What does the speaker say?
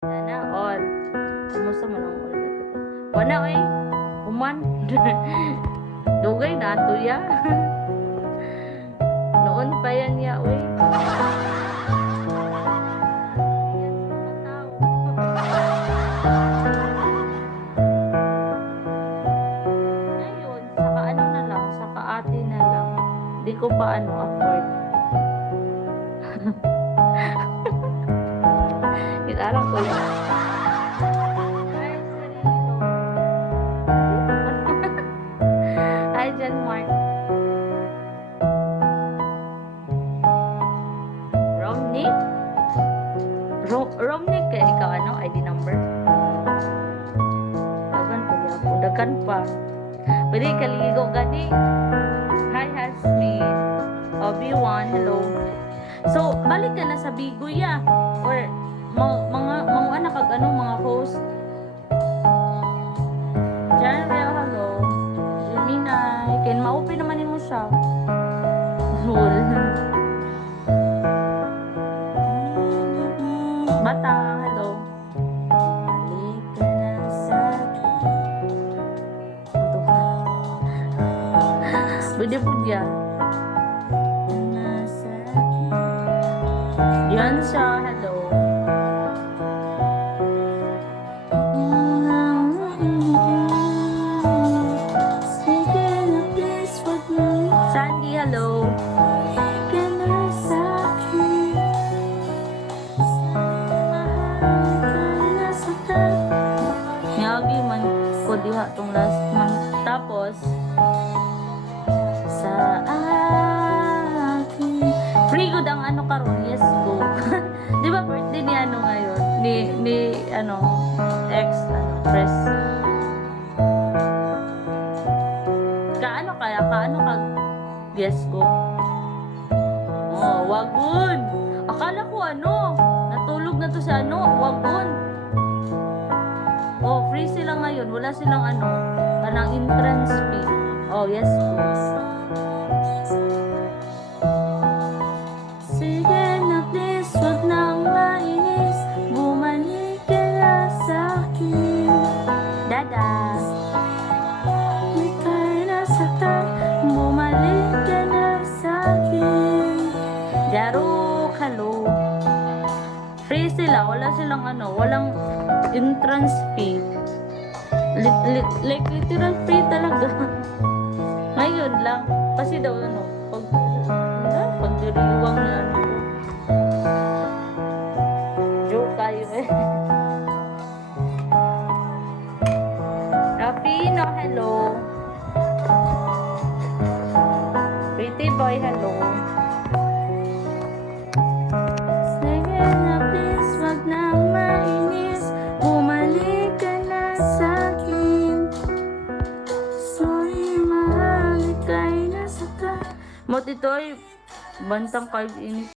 Sana all. Kumusta man ang all na to? Wala eh. Human. Dugay na ato ya. Noon pa yan ya, uy. Yan mga tao. Ngayon, saka ano na lang, saka ate na lang. Di ko pa ano afford. Alam ko yun. Hi, Sarilo. Hi, Jan Mark. Romnick? Romnick ka? Ikaw ano? ID number? Dagan pa yan. Dagan pa. Pwede kaligo gani. Hi, Hasmin. Obi-Wan, hello. So, balik ka na sa Bigoya. Or, mga anak kag ano, mga host. Janrel, hello. Luminay. Ken, ma-open naman mo siya. Zul. Bata, hello. Balik ka na sa... Pwede po diyan. Yan siya, hello. Sandy, hello. Niyagi man ko diha tong last month. Tapos, sa akin. Free good ang ano karon, yes go. Di ba birthday ni ano ngayon? Ni ano, ex, ano, press. Kaano ka, yes go. Oh, wagun. Akala ko ano, natulog na to sa ano, wagun. Oh, free sila ngayon, wala silang ano, parang entrance fee. Oh, yes go. Sige na please, wag nang mainis. Bumalik ka na sa'kin. Dada. Ika'y nasaktan. Bumalik ka na sa'kin. Daruk, hello. Free sila, wala silang ano, walang entrance fee. Like literal free talaga. Ngayon lang, kasi daw ano, pagdiriwang na ano. Joke kayo eh. Rafino, hello. Pretty boy, hello. Sige na please, wag na mainis. Bumalik ka na sa'kin. Sorry, mahal, ika'y nasaktan. Motitoy, bantang card ini.